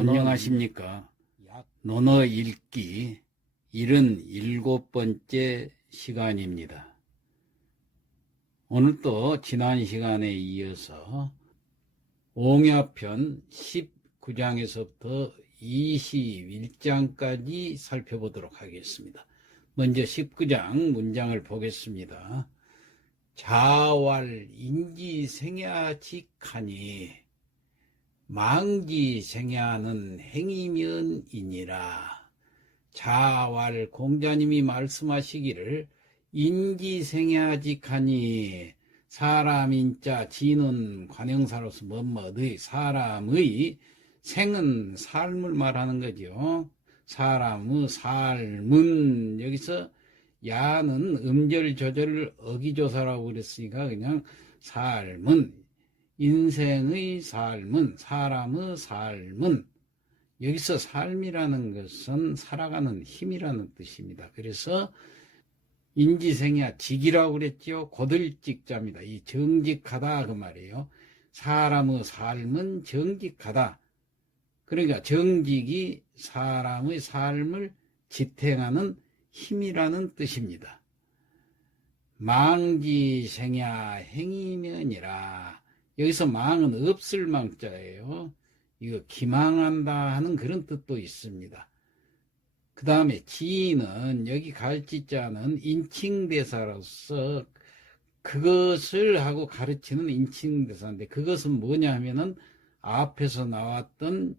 안녕하십니까. 논어 읽기 77번째 시간입니다. 오늘도 지난 시간에 이어서 옹야편 19장에서부터 21장까지 살펴보도록 하겠습니다. 먼저 19장 문장을 보겠습니다. 자왈 인지생야직하니 망지생야는 행이면이니라. 자왈 공자님이 말씀하시기를 인지생야직하니 사람인자 지는 관형사로서 뭐뭐의 사람의 생은 삶을 말하는 거죠. 사람의 삶은 여기서 야는 음절 조절을 어기조사라고 그랬으니까 그냥 삶은 인생의 삶은 사람의 삶은 여기서 삶이라는 것은 살아가는 힘이라는 뜻입니다. 그래서 인지생야 직이라고 그랬죠. 고들직자입니다. 이 정직하다 그 말이에요. 사람의 삶은 정직하다. 그러니까 정직이 사람의 삶을 지탱하는 힘이라는 뜻입니다. 망지생야 행이면이라. 여기서 망은 없을 망자예요. 이거 기망한다 하는 그런 뜻도 있습니다. 그 다음에 지는 여기 갈지자는 인칭대사로서 그것을 하고 가르치는 인칭대사인데 그것은 뭐냐 하면은 앞에서 나왔던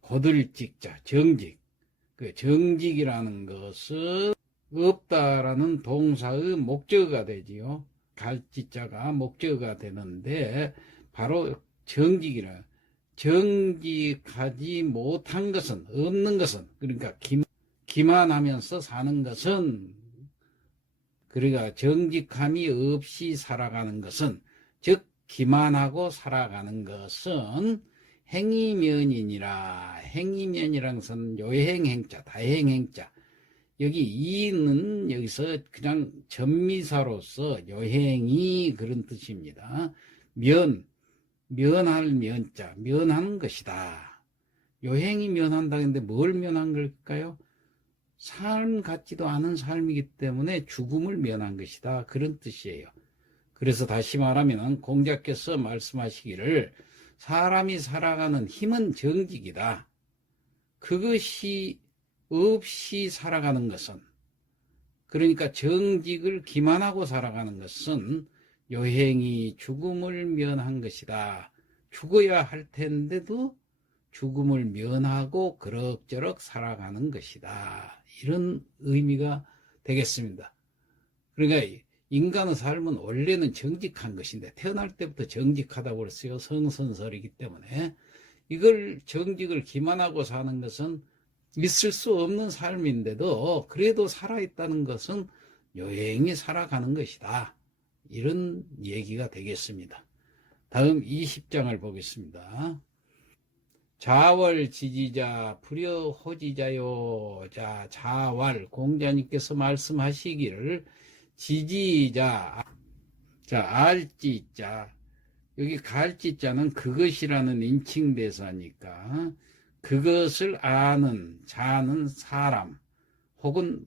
고들직자 정직, 그 정직이라는 것은 없다라는 동사의 목적어가 되지요. 갈지자가 목적어가 되는데 바로 정직이라. 정직하지 못한 것은, 없는 것은, 그러니까 기만하면서 사는 것은, 그러니까 정직함이 없이 살아가는 것은, 즉 기만하고 살아가는 것은 행이면이니라. 행이면이라는 것은 요행행자, 다행행자. 여기 이는 여기서 그냥 전미사로서 요행이 그런 뜻입니다. 면할 면자, 면하는 것이다. 요행이 면한다 했는데 뭘 면한 걸까요? 삶 같지도 않은 삶이기 때문에 죽음을 면한 것이다. 그런 뜻이에요. 그래서 다시 말하면 공자께서 말씀하시기를 사람이 살아가는 힘은 정직이다. 그것이 없이 살아가는 것은, 그러니까 정직을 기만하고 살아가는 것은 요행이 죽음을 면한 것이다. 죽어야 할 텐데도 죽음을 면하고 그럭저럭 살아가는 것이다. 이런 의미가 되겠습니다. 그러니까 인간의 삶은 원래는 정직한 것인데 태어날 때부터 정직하다고 그랬어요. 성선설이기 때문에 이걸 정직을 기만하고 사는 것은 있을 수 없는 삶인데도 그래도 살아있다는 것은 요행히 살아가는 것이다. 이런 얘기가 되겠습니다. 다음 20장을 보겠습니다. 자월 지지자 불여호지자요. 자, 자왈 공자님께서 말씀하시기를 지지자, 자, 알지자. 여기 갈지자는 그것이라는 인칭대사니까 그것을 아는 자는 사람 혹은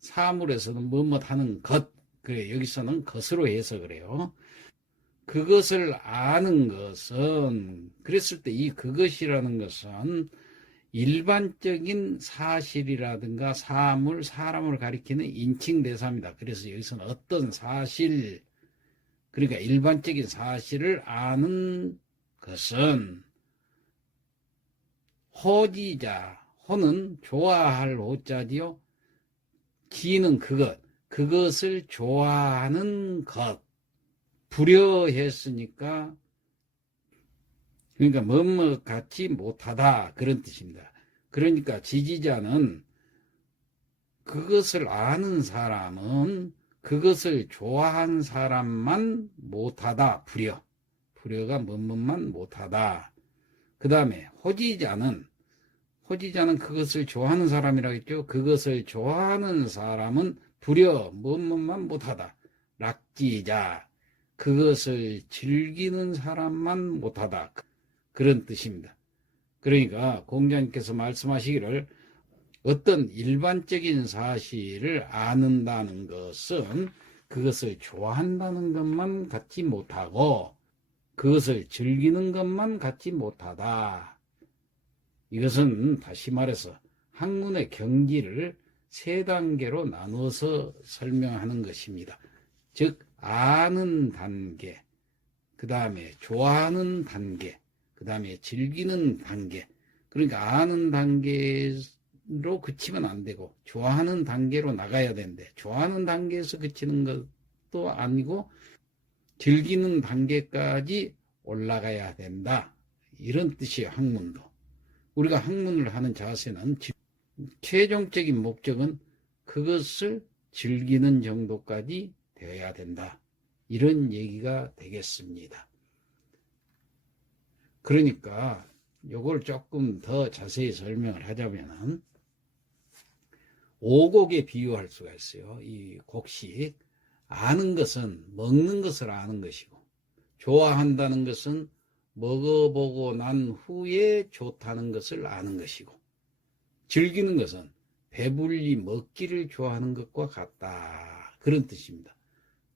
사물에서는 뭐뭐 하는 것, 그래 여기서는 것으로 해서 그래요. 그것을 아는 것은 그랬을 때 이 그것이라는 것은 일반적인 사실이라든가 사물, 사람을 가리키는 인칭대사입니다. 그래서 여기서는 어떤 사실, 그러니까 일반적인 사실을 아는 것은 호지자, 호는 좋아할 호자지요. 지는 그것, 그것을 좋아하는 것. 불여했으니까 그러니까 뭐뭐 같이 못하다 그런 뜻입니다. 그러니까 지지자는 그것을 아는 사람은 그것을 좋아한 사람만 못하다. 불여가 뭐뭐만 못하다. 그 다음에 호지자는 그것을 좋아하는 사람이라고 했죠. 그것을 좋아하는 사람은 불여 뭐뭐만 못하다. 락지자 그것을 즐기는 사람만 못하다. 그런 뜻입니다. 그러니까 공자님께서 말씀하시기를 어떤 일반적인 사실을 아는다는 것은 그것을 좋아한다는 것만 갖지 못하고 그것을 즐기는 것만 갖지 못하다. 이것은 다시 말해서 학문의 경지를 세 단계로 나누어서 설명하는 것입니다. 즉 아는 단계, 그 다음에 좋아하는 단계, 그 다음에 즐기는 단계. 그러니까 아는 단계로 그치면 안 되고 좋아하는 단계로 나가야 되는데 좋아하는 단계에서 그치는 것도 아니고 즐기는 단계까지 올라가야 된다. 이런 뜻이에요. 학문도. 우리가 학문을 하는 자세는 최종적인 목적은 그것을 즐기는 정도까지 되어야 된다. 이런 얘기가 되겠습니다. 그러니까 요걸 조금 더 자세히 설명을 하자면은 오곡에 비유할 수가 있어요. 이 곡식. 아는 것은 먹는 것을 아는 것이고 좋아한다는 것은 먹어보고 난 후에 좋다는 것을 아는 것이고 즐기는 것은 배불리 먹기를 좋아하는 것과 같다. 그런 뜻입니다.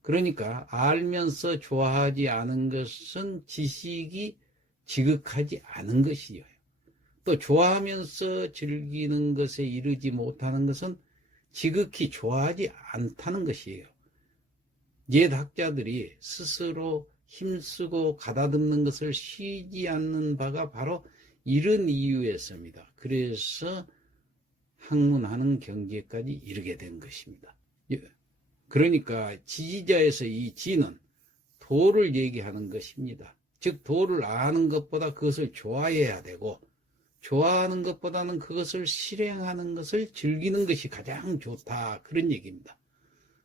그러니까 알면서 좋아하지 않은 것은 지식이 지극하지 않은 것이에요. 또 좋아하면서 즐기는 것에 이르지 못하는 것은 지극히 좋아하지 않다는 것이에요. 옛 학자들이 스스로 힘쓰고 가다듬는 것을 쉬지 않는 바가 바로 이런 이유였습니다. 그래서 학문하는 경지까지 이르게 된 것입니다. 그러니까 지지자에서 이 지는 도를 얘기하는 것입니다. 즉 도를 아는 것보다 그것을 좋아해야 되고 좋아하는 것보다는 그것을 실행하는 것을 즐기는 것이 가장 좋다. 그런 얘기입니다.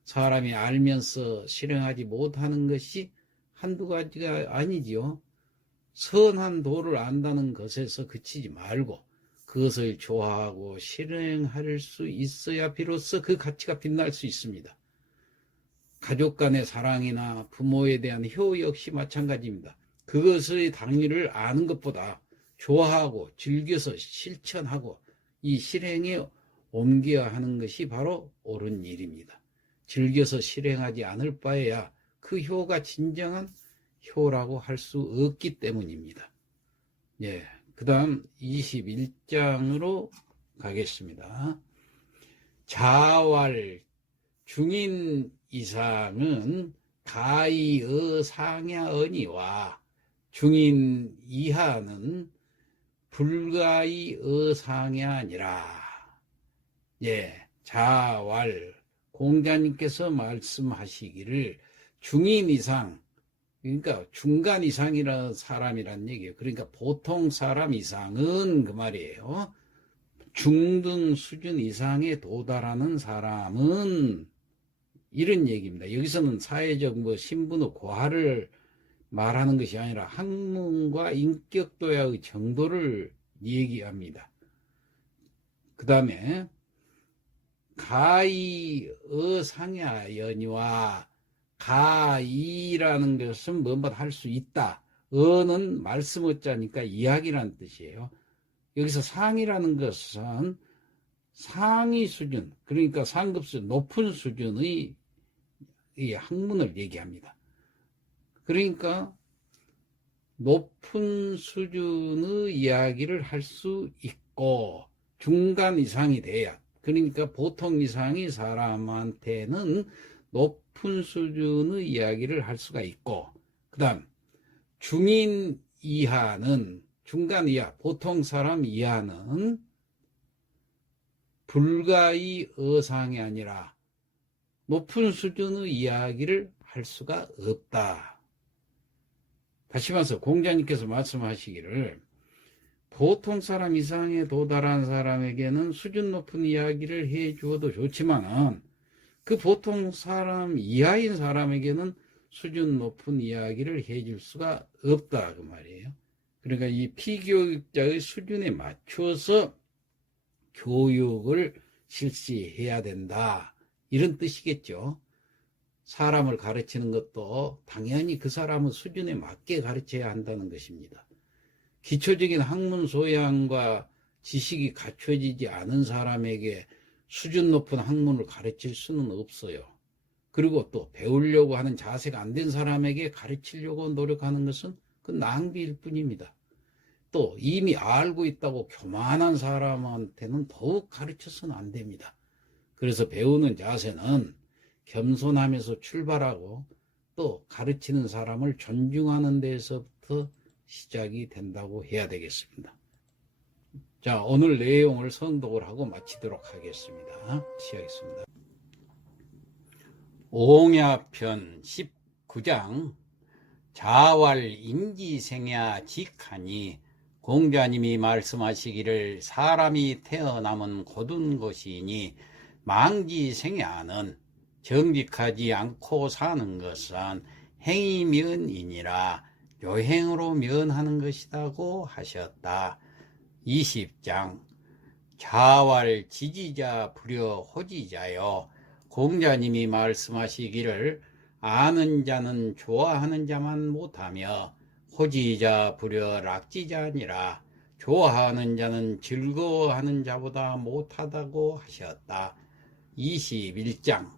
사람이 알면서 실행하지 못하는 것이 한두 가지가 아니지요. 선한 도를 안다는 것에서 그치지 말고 그것을 좋아하고 실행할 수 있어야 비로소 그 가치가 빛날 수 있습니다. 가족 간의 사랑이나 부모에 대한 효 역시 마찬가지입니다. 그것의 당위를 아는 것보다 좋아하고 즐겨서 실천하고 이 실행에 옮겨야 하는 것이 바로 옳은 일입니다. 즐겨서 실행하지 않을 바에야 그 효가 진정한 효라고 할 수 없기 때문입니다. 예, 그 다음 21장으로 가겠습니다. 자왈 중인 이상은 가이의 상야언이와 중인 이하는 불가이의 상야니라. 예, 자왈 공자님께서 말씀하시기를 중인 이상, 그러니까 중간 이상이라는 사람이란 얘기예요. 그러니까 보통 사람 이상은 그 말이에요. 중등 수준 이상에 도달하는 사람은 이런 얘기입니다. 여기서는 사회적 신분의 고하를 말하는 것이 아니라 학문과 인격도야의 정도를 얘기합니다. 그 다음에 가이의 상야연이와 가이라는 것은 뭐뭐 할 수 있다. 어는 말씀어자니까 이야기라는 뜻이에요. 여기서 상이라는 것은 상위 수준, 그러니까 상급 수준, 높은 수준의 이 학문을 얘기합니다. 그러니까 높은 수준의 이야기를 할 수 있고 중간 이상이 돼야, 그러니까 보통 이상의 사람한테는 높은 수준의 이야기를 할 수가 있고, 그 다음 중인 이하는, 중간 이하, 보통 사람 이하는 불가의 어상이 아니라 높은 수준의 이야기를 할 수가 없다. 다시 말해서 공자님께서 말씀하시기를 보통 사람 이상에 도달한 사람에게는 수준 높은 이야기를 해 주어도 좋지만 그 보통 사람 이하인 사람에게는 수준 높은 이야기를 해 줄 수가 없다 그 말이에요. 그러니까 이 피교육자의 수준에 맞춰서 교육을 실시해야 된다. 이런 뜻이겠죠. 사람을 가르치는 것도 당연히 그 사람의 수준에 맞게 가르쳐야 한다는 것입니다. 기초적인 학문 소양과 지식이 갖춰지지 않은 사람에게 수준 높은 학문을 가르칠 수는 없어요. 그리고 또 배우려고 하는 자세가 안 된 사람에게 가르치려고 노력하는 것은 그 낭비일 뿐입니다. 또 이미 알고 있다고 교만한 사람한테는 더욱 가르쳐서는 안 됩니다. 그래서 배우는 자세는 겸손함에서 출발하고 또 가르치는 사람을 존중하는 데서부터 시작이 된다고 해야 되겠습니다. 자, 오늘 내용을 성독을 하고 마치도록 하겠습니다. 시작하겠습니다. 옹야편 19장 자왈 임기생야 직하니 공자님이 말씀하시기를 사람이 태어남은 곧은 것이니 망지생야는 정직하지 않고 사는 것은 행위면이니라 요행으로 면하는 것이라고 하셨다. 20장 자왈 지지자 불여 호지자여 공자님이 말씀하시기를 아는 자는 좋아하는 자만 못하며 호지자 불여 락지자니라 좋아하는 자는 즐거워하는 자보다 못하다고 하셨다. 21장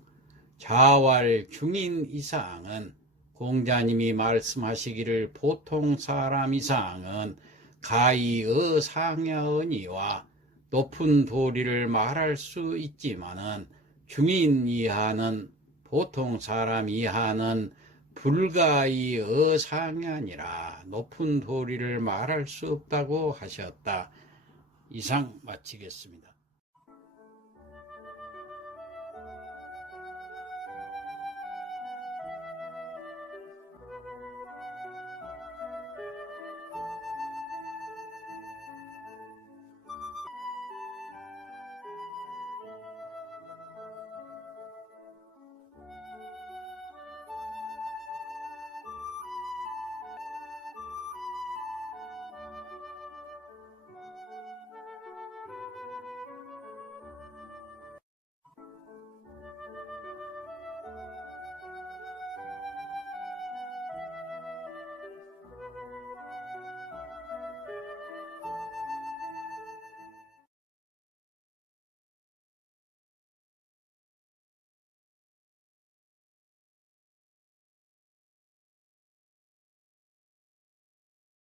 자왈 중인 이상은 공자님이 말씀하시기를 보통 사람 이상은 가히의 상야언이와 높은 도리를 말할 수 있지만은 중인 이하는 보통 사람 이하는 불가히 어상야니라 높은 도리를 말할 수 없다고 하셨다. 이상 마치겠습니다.